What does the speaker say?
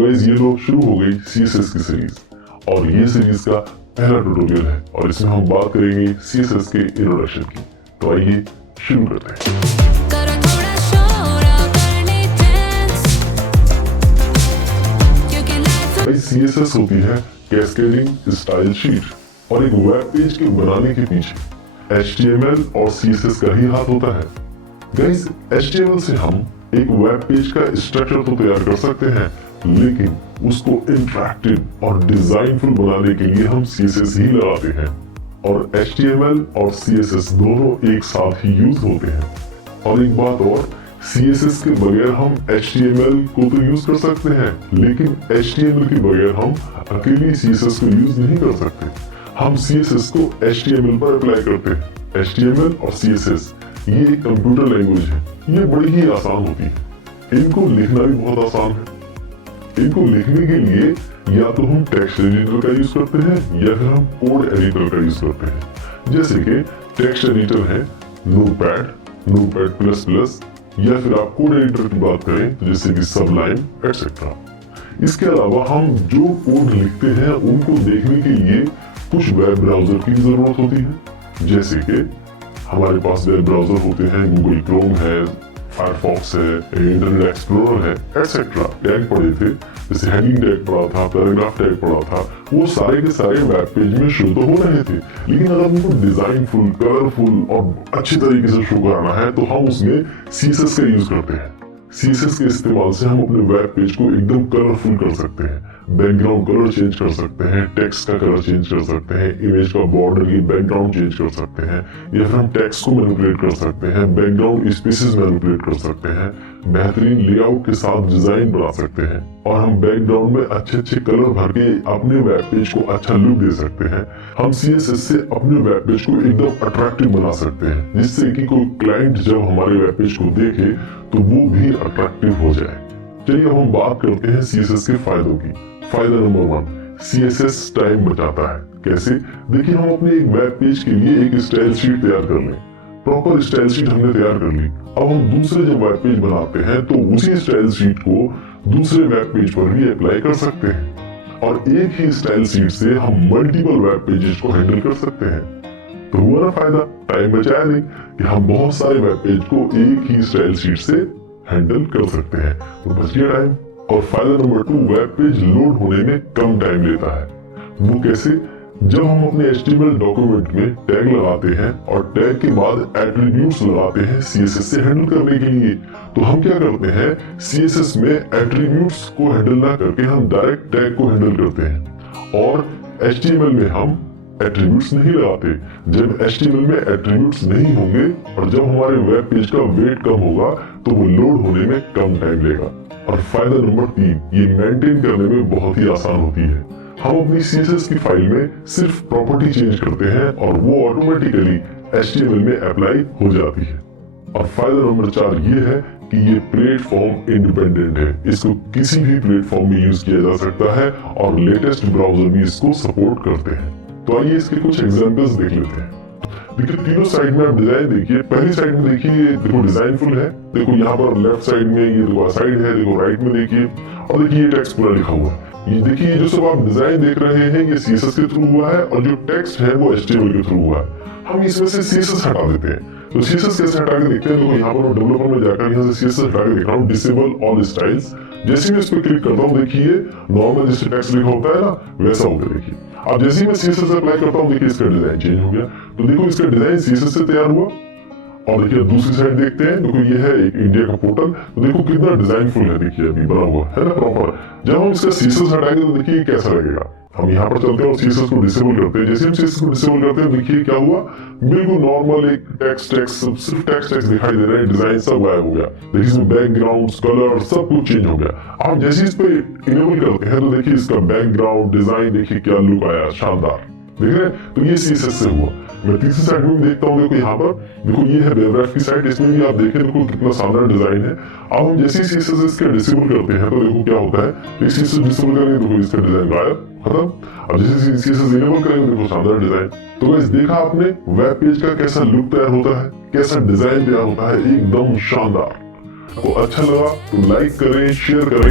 Guys ये लो शुरू हो गई CSS की सीरीज और ये सीरीज का पहला ट्यूटोरियल है और इसमें हम बात करेंगे CSS के इंट्रोडक्शन की। तो आइए शुरू करते हैं। CSS होती है कैस्केडिंग स्टाइल शीट और एक वेब पेज के बनाने के पीछे HTML और CSS का ही हाथ होता है। गाइस HTML से हम एक वेब पेज का स्ट्रक्चर तो तैयार कर सकते हैं, लेकिन उसको इंटरैक्टिव और डिजाइनफुल बनाने के लिए हम CSS ही लगाते हैं और HTML और CSS दोनों एक साथ ही यूज होते हैं। और एक बात और, CSS के बगैर हम HTML को तो यूज कर सकते हैं, लेकिन HTML के बगैर हम अकेले CSS को यूज नहीं कर सकते। हम CSS को HTML पर अप्लाई करते हैं। HTML और CSS ये एक कंप्यूटर लैंग्वेज है, ये बड़ी ही आसान होती है। इनको लिखना भी बहुत आसान है। इनको लिखने के लिए या तो हम टेक्स्ट एडिटर का यूज करते हैं या फिर हम कोड एडिटर का यूज करते हैं। जैसे कि टेक्स्ट एडिटर है नोटपैड++ या फिर आप कोड एडिटर की बात करें तो जैसे कि सबलाइन एटसेट्रा। इसके अलावा हम जो कोड लिखते हैं उनको देखने के लिए कुछ वेब ब्राउजर की जरूरत होती है। जैसे कि हमारे पास वेब ब्राउजर होते हैं, गूगल क्रोम है, फायरफॉक्स है, इंटरनेट एक्सप्लोरर है एटसेट्रा। टैग पढ़े थे, जैसे हेडिंग टैग पढ़ा था, पैराग्राफ टैग पढ़ा था, वो सारे के सारे वेब पेज में शो तो हो रहे थे, लेकिन अगर उनको डिजाइनफुल, कलरफुल और अच्छी तरीके से शो कराना है तो हम उसमें CSS का यूज करते हैं। CSS के इस्तेमाल से हम अपने वेब पेज को एकदम कलरफुल कर सकते हैं, बैकग्राउंड कलर चेंज कर सकते हैं, टेक्स्ट का कलर चेंज कर सकते हैं, इमेज का बॉर्डर की बैकग्राउंड चेंज कर सकते हैं, या फिर हम टेक्स्ट को मैनिपुलेट कर सकते हैं, बैकग्राउंड स्पेसेस मैनिपुलेट कर सकते हैं, बेहतरीन लेआउट के साथ डिजाइन बना सकते हैं और हम बैकग्राउंड में अच्छे कलर भर के अपने वेब पेज को अच्छा लुक दे सकते हैं। हम CSS से अपने वेब पेज को एकदम अट्रैक्टिव बना सकते हैं, जिससे कि कोई क्लाइंट जब हमारे वेब पेज को देखे तो वो भी अट्रैक्टिव हो जाए। चलिए अब हम बात करते हैं CSS के फायदों की। फायदा नंबर 1, CSS टाइम बचाता है। कैसे? देखिए, हम अपने एक वेब पेज के लिए एक स्टाइल शीट तैयार कर लें, प्रॉपर स्टाइल शीट हमने तैयार कर ली। अब हम दूसरे जब वेब पेज बनाते हैं तो उसी स्टाइल शीट को दूसरे वेब पेज पर भी अप्लाई कर सकते हैं और एक ही स्टाइल शीट से हम मल्टीपल वेब पेजेस को हैंडल कर सकते हैं। तो हुआ ना फायदा, टाइम बचाया नहीं कि हम बहुत सारे वेब पेज को एक ही स्टाइल शीट से हैंडल कर सकते हैं, तो बच गया टाइम। और फायदा नंबर 2, वेब पेज लोड होने में कम टाइम लेता है। वो कैसे? जब हम अपने HTML डॉक्यूमेंट में टैग लगाते हैं और टैग के बाद एट्रीब्यूट्स लगाते हैं CSS से हैंडल करने के लिए, तो हम क्या करते हैं, CSS में एट्रीब्यूट्स को हैंडल ना करके हम डायरेक्ट टैग को हैंडल करते हैं और HTML में हम एट्रीब्यूट्स नहीं लगाते। जब HTML में एट्रीब्यूट्स नहीं होंगे और जब हमारे वेब पेज का वेट कम होगा तो वो लोड होने में कम टाइम लेगा। और फायदा नंबर 3, ये मेंटेन करने में बहुत ही आसान होती है। हम अपनी CSS की फाइल में सिर्फ प्रॉपर्टी चेंज करते हैं और वो ऑटोमेटिकली HTML में अप्लाई हो जाती है। और फायदा नंबर 4 ये है कि ये प्लेटफॉर्म इंडिपेंडेंट है, इसको किसी भी प्लेटफॉर्म में यूज किया जा सकता है और लेटेस्ट ब्राउजर भी इसको सपोर्ट करते हैं। तो आइए इसके कुछ एग्जांपल्स देख लेते हैं। देखिए, तीनों साइड में आप डिजाइन देखिए। पहली साइड में देखिए, देखो डिजाइनफुल है, देखो यहाँ पर लेफ्ट साइड में ये देखो साइड है, देखो राइट में देखिए, और देखिए ये टेक्स्ट पूरा लिखा हुआ है। ये देखिए, जो सब आप डिजाइन देख रहे हैं ये CSS के थ्रू हुआ है और जो टेक्स्ट है वो HTML के थ्रू हुआ है। हम इसमें से CSS हटा देते हैं, तो CSS कैसे हटा के देखते हैं। देखो यहाँ पर मैं डेवलपर में जाकर यहाँ से CSS हटा के देख रहा हूँ, डिसेबल ऑल स्टाइल्स। जैसे मैं इस पर क्लिक करता हूँ, देखिए नॉर्मल जैसे टेक्स्ट लिखा होता है ना, वैसा हो गया। देखिए अब जैसे ही मैं CSS अप्लाई करता हूँ, देखिए इसका डिजाइन चेंज हो गया। तो देखो इसका डिजाइन CSS से तैयार हुआ। और देखिए दूसरी साइड देखते हैं, देखो ये है एक इंडिया का पोर्टल, तो देखो कितना डिजाइनफुल है, देखिए अभी बना हुआ है ना प्रॉपर। जब हम इसका CSS हटाएंगे तो देखिए कैसा लगेगा। हम यहाँ पर चलते हैं और CSS को डिसेबल करते हैं। जैसे हम CSS को डिसेबल करते हैं, देखिए क्या हुआ, बिल्कुल नॉर्मल एक टेक्स्ट सिर्फ टेक्स्ट दिखाई दे रहा है, डिजाइन सब गायब हो गया। देखिए इसमें बैकग्राउंड, कलर सब कुछ चेंज हो गया। आप जैसे इस पे इनेबल करते हैं तो देखिए इसका बैकग्राउंड डिजाइन देखिए क्या लुक आया, शानदार। देख रहे हैं, तो ये CSS से हुआ। मैं तीसरी साइड में देखता हूँ, देखो यहाँ पर देखो ये है वेबरेफ की साइड, इसमें भी आप देखें देखो कितना शानदार डिजाइन है। अब हम जैसे ही CSS इसका डिसेबल करते हैं तो देखो क्या होता है, CSS डिसेबल करेंगे देखो इसका डिजाइन गायब, खत्म। अब जैसे CSS इनेबल करेंगे देखो शानदार डिजाइन। तो गाइस देखा आपने वेब पेज का कैसा लुक तैयार होता है, कैसा डिजाइन तैयार होता है, एकदम शानदार। तो अच्छा लगा तो लाइक करें, शेयर करें।